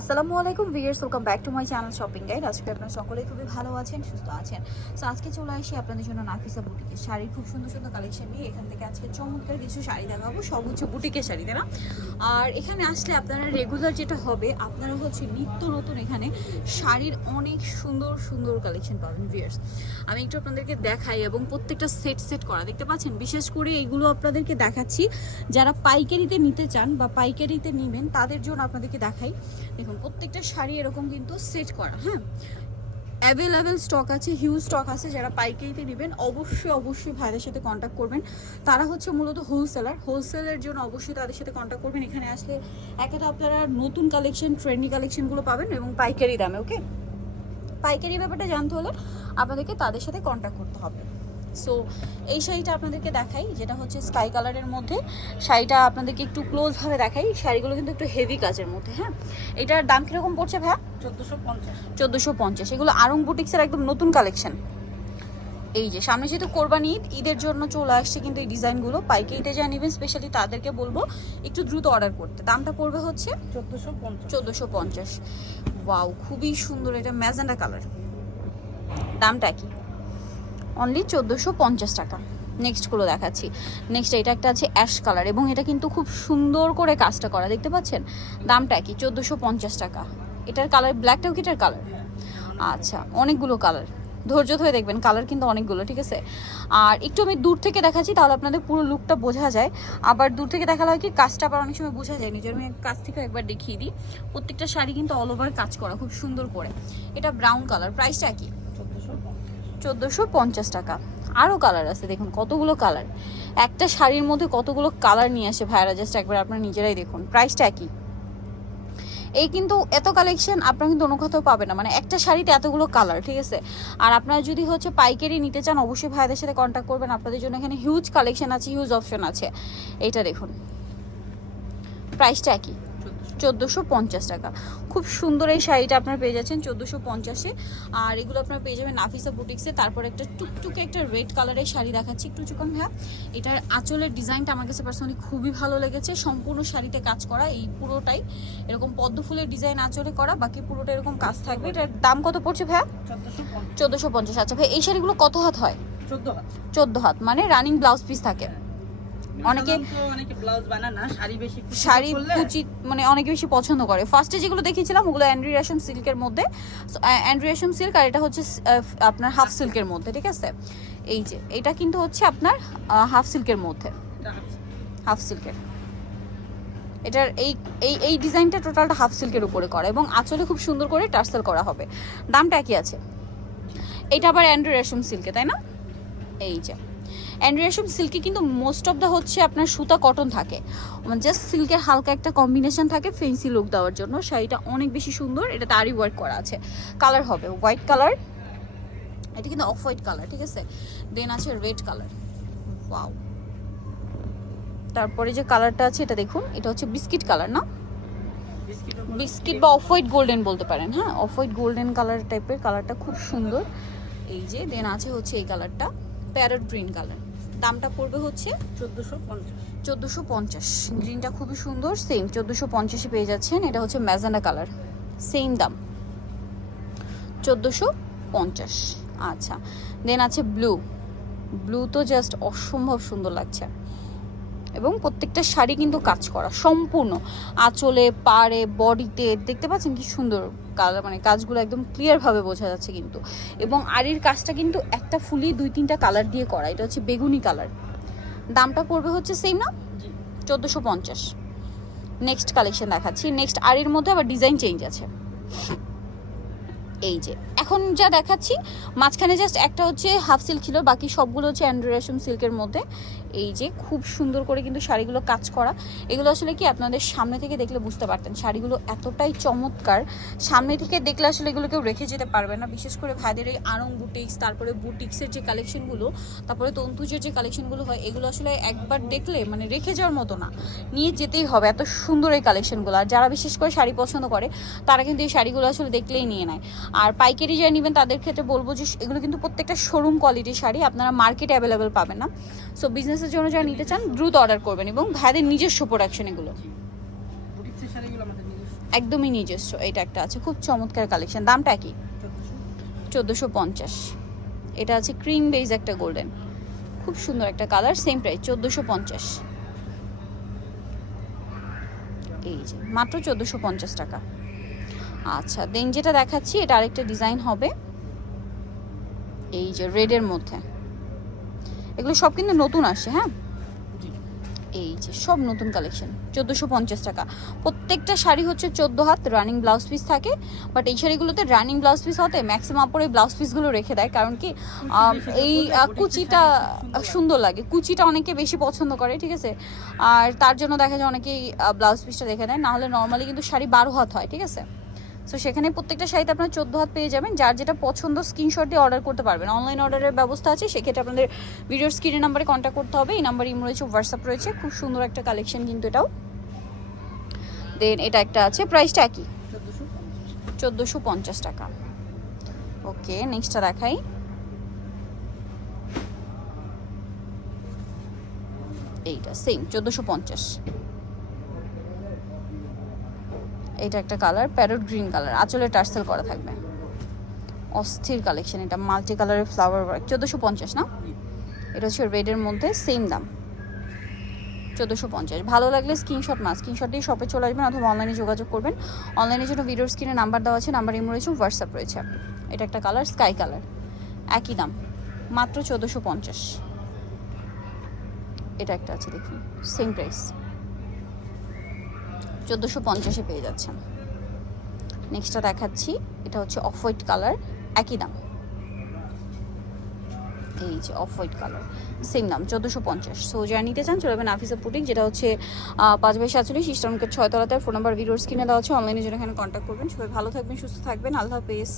আসসালামু আলাইকুম viewers welcome back to my channel shopping guide আজকে আপনারা সকলেই খুবই ভালো আছেন, সুস্থ আছেন। সো আজকে চলে আসি আপনাদের জন্য নাফিসা বুটিকের শাড়ির খুব সুন্দর সুন্দর কালেকশন নিয়ে। এখান থেকে আজকে চমৎকার কিছু শাড়ি দেখাবো, সব হচ্ছে বুটিকের শাড়ি, তাই না? আর এখানে আসলে আপনারা রেগুলার যেটা হবে, আপনারা হচ্ছে নিত্য নতুন এখানে শাড়ির অনেক সুন্দর সুন্দর কালেকশন পাবেন ভিয়ার্স আমি একটু আপনাদেরকে দেখাই এবং প্রত্যেকটা সেট সেট করা, দেখতে পাচ্ছেন? বিশেষ করে এইগুলো আপনাদেরকে দেখাচ্ছি। যারা পাইকারিতে নিতে চান বা পাইকারিতে নেবেন, তাদের জন্য আপনাদেরকে দেখাই। দেখুন, প্রত্যেকটা শাড়ি এরকম কিন্তু সেট করা হ্যাঁ? অ্যাভেলেবেল স্টক আছে হিউজ স্টক আছে, যারা পাইকারিতে নেবেন, অবশ্যই অবশ্যই ভাইদের সাথে কন্ট্যাক্ট করবেন। তারা হচ্ছে মূলত হোলসেলার হোলসেলের জন্য অবশ্যই তাদের সাথে কন্ট্যাক্ট করবেন। এখানে আসলে একে তো আপনারা নতুন কালেকশন ট্রেন্ডি কালেকশনগুলো পাবেন এবং পাইকারি দামে ওকে পাইকারি ব্যাপারটা জানতে হলে আপনাদেরকে তাদের সাথে কন্ট্যাক্ট করতে হবে। সো এই শাড়িটা আপনাদেরকে দেখাই যেটা হচ্ছে স্কাই কালারের মধ্যে। শাড়িটা আপনাদেরকে একটু ক্লোজভাবে দেখাই শাড়িগুলো কিন্তু একটু হেভি কাজের মধ্যে হ্যাঁ? এটার দাম কীরকম পড়ছে ভাইয়া? চোদ্দশো পঞ্চাশ। চোদ্দোশো পঞ্চাশ। এগুলো আরং বুটিক্সের একদম নতুন কালেকশন এই যে সামনে যেহেতু কোরবানি ঈদ ঈদের জন্য চলে আসছে কিন্তু এই ডিজাইনগুলো। পাইকারিতে যা নেবেন স্পেশালি তাদেরকে বলব একটু দ্রুত অর্ডার করতে। দামটা পড়বে হচ্ছে চোদ্দশো পঞ্চাশ। চোদ্দোশো পঞ্চাশ। ওয়াও খুবই সুন্দর এটা ম্যাজেন্ডা কালার দামটা কি অনলি চোদ্দোশো পঞ্চাশ টাকা। নেক্সটগুলো দেখাচ্ছি। নেক্সট এটা একটা আছে অ্যাশ কালার এবং এটা কিন্তু খুব সুন্দর করে কাজটা করা, দেখতে পাচ্ছেন? দামটা কি চোদ্দোশো পঞ্চাশ টাকা। এটার কালার ব্ল্যাকটাও কি এটার কালার আচ্ছা অনেকগুলো কালার ধৈর্য ধরে দেখবেন কালার কিন্তু অনেকগুলো, ঠিক আছে? আর একটু আমি দূর থেকে দেখাচ্ছি, তাহলে আপনাদের পুরো লুকটা বোঝা যায়। আবার দূর থেকে দেখালে হয় কি, কাজটা আবার অনেক সময় বোঝা যায় নিজের আমি কাছ থেকে একবার দেখিয়ে দিই। প্রত্যেকটা শাড়ি কিন্তু অল ওভার কাজ করা, খুব সুন্দর করে। এটা ব্রাউন কালার প্রাইসটা কি চোদ্দশো পঞ্চাশ টাকা। আরও কালার আছে, দেখুন কতগুলো কালার একটা শাড়ির মধ্যে কতগুলো কালার নিয়ে আসে ভাইরা জাস্ট একবার আপনারা নিজেরাই দেখুন প্রাইসটা একই। এই কিন্তু এত কালেকশন আপনারা কিন্তু অন্য কোথাও পাবে না মানে একটা শাড়িতে এতগুলো কালার ঠিক আছে? আর আপনারা যদি হচ্ছে পাইকারি নিতে চান, অবশ্যই ভাইদের সাথে কন্ট্যাক্ট করবেন, আপনাদের জন্য এখানে হিউজ কালেকশন আছে হিউজ অপশন আছে। এইটা দেখুন প্রাইসটা একই। চোদ্দোশো পঞ্চাশ টাকা। খুব সুন্দর এই শাড়িটা আপনারা পেয়ে যাচ্ছেন চোদ্দোশো পঞ্চাশে। আর এগুলো আপনারা পেয়ে যাবেন নাফিসা বুটিক্সে। তারপর একটা টুকটুকে একটা রেড কালারের শাড়ি দেখাচ্ছি একটু চুকান ভাইয়া। এটার আঁচলের ডিজাইনটা আমার কাছে পার্সোনালি খুবই ভালো লেগেছে। সম্পূর্ণ শাড়িতে কাজ করা এই পুরোটাই। এরকম পদ্ম ফুলের ডিজাইন আঁচলে করা বাকি পুরোটা এরকম কাজ থাকবে। এটার দাম কত পড়ছে ভাইয়া? চোদ্দশো পঞ্চাশ। আচ্ছা ভাই এই শাড়িগুলো কত হাত হয়? চোদ্দ হাত। চোদ্দ হাত মানে রানিং ব্লাউজ পিস থাকে। অনেকে- শাড়ি কুচি মানে অনেকে বেশি পছন্দ করে। ফার্স্টে যেগুলো দেখিয়েছিলাম ওগুলো অ্যান্ড্রি রেশম সিল্কের মধ্যে। অ্যান্ড্রি রেশম সিল্ক আর এটা হচ্ছে আপনার হাফ সিল্কের মধ্যে ঠিক আছে? এই যে এটা কিন্তু হচ্ছে আপনার হাফ সিল্কের মধ্যে। হাফ সিল্কের এটার এই এই এই ডিজাইনটা টোটালটা হাফ সিল্কের উপরে করা এবং আঁচলে খুব সুন্দর করে টার্সেল করা হবে। দামটা একই আছে। এটা আবার অ্যান্ড্রি রেশম সিল্কে তাই না? এই যে। অ্যান্ড রেশম সিল্কে কিন্তু মোস্ট অফ দ্য হচ্ছে আপনার সুতা কটন থাকে। মানে জাস্ট সিল্কের হালকা একটা কম্বিনেশন থাকে ফেন্সি লুক দেওয়ার জন্য। শাড়িটা অনেক বেশি সুন্দর এটা তারই ওয়ার্ক করা আছে। কালার হবে হোয়াইট কালার এটা কিন্তু অফ হোয়াইট কালার ঠিক আছে? দেন আছে রেড কালার ওয়াও তারপরে যে কালারটা আছে এটা দেখুন, এটা হচ্ছে বিস্কিট কালার না? বিস্কিট বা অফ হোয়াইট গোল্ডেন বলতে পারেন হ্যাঁ? অফ হোয়াইট গোল্ডেন কালার টাইপের কালারটা খুব সুন্দর। এই যে দেন আছে হচ্ছে এই কালারটা প্যারট গ্রিন কালার দামটা পড়বে হচ্ছে চোদ্দশো পঞ্চাশ। গ্রিনটা খুবই সুন্দর সেম চোদ্দোশো পঞ্চাশে পেয়ে যাচ্ছেন। এটা হচ্ছে ম্যাজানা কালার সেম দাম। চোদ্দোশো পঞ্চাশ। আচ্ছা দেন আছে ব্লু ব্লু তো জাস্ট অসম্ভব সুন্দর লাগছে। এবং প্রত্যেকটা শাড়ি কিন্তু কাজ করা সম্পূর্ণ। আঁচলে পাড়ে বডিতে দেখতে পাচ্ছেন কি সুন্দর কালার মানে কাজগুলো একদম ক্লিয়ারভাবে বোঝা যাচ্ছে কিন্তু। এবং আরির কাজটা কিন্তু একটা ফুলি দুই তিনটা কালার দিয়ে করা এটা হচ্ছে বেগুনি কালার দামটা পড়বে হচ্ছে সেম না? চোদ্দোশো পঞ্চাশ। নেক্সট কালেকশন দেখাচ্ছি। নেক্সট আরির মধ্যে আবার ডিজাইন চেঞ্জ আছে। এই যে এখন যা দেখাচ্ছি মাঝখানে জাস্ট একটা হচ্ছে হাফ সিল্ক ছিল বাকি সবগুলো হচ্ছে অ্যান্ড্রয়েশন সিল্কের মধ্যে। এই যে খুব সুন্দর করে কিন্তু শাড়িগুলো কাজ করা। এগুলো আসলে কি আপনাদের সামনে থেকে দেখলে বুঝতে পারতেন। শাড়িগুলো এতটাই চমৎকার। সামনে থেকে দেখলে আসলে এগুলো কেউ রেখে যেতে পারবে না। বিশেষ করে ভাইদের এই আরং বুটিক্স তারপরে বুটিক্সের যে কালেকশনগুলো তারপরে তন্তুজের যে কালেকশনগুলো হয়, এগুলো আসলে একবার দেখলে মানে রেখে যাওয়ার মতো না। নিয়ে যেতেই হবে। এত সুন্দর এই কালেকশনগুলো আর যারা বিশেষ করে শাড়ি পছন্দ করে, তারা কিন্তু এই শাড়িগুলো আসলে দেখলেই নিয়ে নেয়। আর পাইকারি যারা নেবেন, তাদের ক্ষেত্রে বলব যে, এগুলো কিন্তু প্রত্যেকটা শোরুম কোয়ালিটির শাড়ি। আপনারা মার্কেটে অ্যাভেলেবেল পাবেন না। সো বিজনেসের জন্য যারা নিতে চান, দ্রুত অর্ডার করবেন এবং ভাইদের নিজস্ব প্রোডাকশন এগুলো। একদমই নিজস্ব, এটা একটা আছে। খুব চমৎকার কালেকশন দামটা কি চোদ্দোশো পঞ্চাশ। এটা আছে ক্রিম বেজ একটা গোল্ডেন খুব সুন্দর একটা কালার সেম প্রাইস চোদ্দোশো পঞ্চাশ। এই যে, মাত্র চোদ্দোশো পঞ্চাশ টাকা। আচ্ছা দেন যেটা দেখাচ্ছি, এটা আরেকটা ডিজাইন হবে। এই যে রেডের মধ্যে। এগুলো সব কিন্তু নতুন আসে হ্যাঁ? এই যে সব নতুন কালেকশন চোদ্দোশো পঞ্চাশ টাকা। প্রত্যেকটা শাড়ি হচ্ছে চোদ্দ হাত রানিং ব্লাউজ পিস থাকে বাট এই শাড়িগুলোতে রানিং ব্লাউজ পিস হতে ম্যাক্সিমাম পরে ব্লাউজ পিসগুলো রেখে দেয় কারণ কি এই কুচিটা সুন্দর লাগে। কুচিটা অনেকে বেশি পছন্দ করে ঠিক আছে? আর তার জন্য দেখা যায় অনেকেই ব্লাউজ পিসটা রেখে দেয় নাহলে নর্মালি কিন্তু শাড়ি বারো হাত হয় ঠিক আছে? সো সেখানে প্রত্যেকটা শাড়িতে আপনার চোদ্দ হাত পেয়ে যাবেন। যার যেটা পছন্দ স্ক্রিনশট দিয়ে অর্ডার করতে পারবেন। অনলাইন অর্ডারের ব্যবস্থা আছে। সেক্ষেত্রে আপনাদের ভিডিওর স্ক্রিনের নাম্বারে কন্ট্যাক্ট করতে হবে। এই নাম্বার ইমো রয়েছে হোয়াটসঅ্যাপ রয়েছে। খুব সুন্দর একটা কালেকশন কিন্তু এটাও। দেন এটা একটা আছে। প্রাইসটা একই। চোদ্দোশো পঞ্চাশ টাকা। ওকে নেক্সটটা দেখাই। এইটা সেম চোদ্দোশো পঞ্চাশ। এটা একটা কালার, প্যারট গ্রিন কালার। আঁচলে টার্সেল করা থাকবে। অস্থির কালেকশন এটা মাল্টি কালারের ফ্লাওয়ার ওয়ার্ক চোদ্দোশো পঞ্চাশ, না? এটা হচ্ছে রেডের মধ্যে সেম দাম। চোদ্দোশো পঞ্চাশ। ভালো লাগলে স্ক্রিনশট না স্ক্রিনশট দিয়ে শপে চলে আসবেন অথবা অনলাইনে যোগাযোগ করবেন। অনলাইনের জন্য ভিডিওর স্ক্রিনে নাম্বার দেওয়া আছে নাম্বার ইমো রয়েছে হোয়াটসঅ্যাপ রয়েছে। এটা একটা কালার স্কাই কালার একই দাম, মাত্র চোদ্দোশো পঞ্চাশ। এটা একটা আছে দেখুন সেম প্রাইস চোদ্দোশো পঞ্চাশে পেয়ে যাচ্ছেন। নেক্সটটা দেখাচ্ছি, এটা হচ্ছে অফ হোয়াইট কালার, একই দাম। এই যে অফ হোয়াইট কালার সেম দাম, চোদ্দোশো পঞ্চাশ। সো যারা নিতে চান, চলে যাবেন আফিসা পুটিং যেটা হচ্ছে পাঁচ বাই সাতচল্লিশ ছয় ছয়তলাতে ফোন নাম্বার ভিডিওর স্ক্রিনে দেওয়া আছে অনলাইনে জন্য এখানে কন্ট্যাক্ট করবেন। সবাই ভালো থাকবেন, সুস্থ থাকবেন। আল্লাহ হাফেজ।